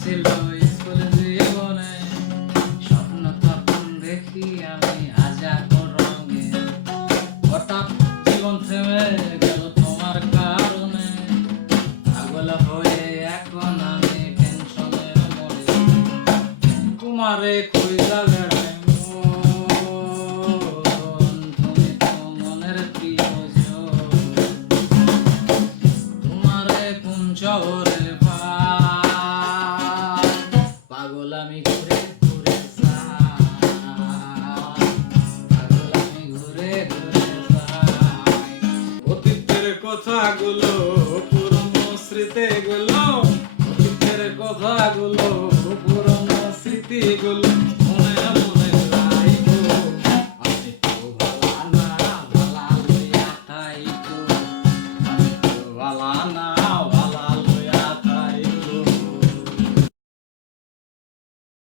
ছিল স্কুল জীবনে, স্বপ্ন তখন দেখি আমি হাজার রঙে, হঠাৎ জীবন থেমে গেল তোমার কারণে, পাগল হয়ে এখন আমি টেনশনের মনে, তোমারে খুঁজা বেড়াই মন, তুমি তো মনের প্রিয়জন, তোমারে কোন শহরে পাই, পাগল আমি ঘুরে ঘুরে যাই, পাগল আমি ঘুরে ঘুরে যাই। অতীতের কথাগুলো পুরনো স্মৃতিগুলো, অতীতের কথাগুলো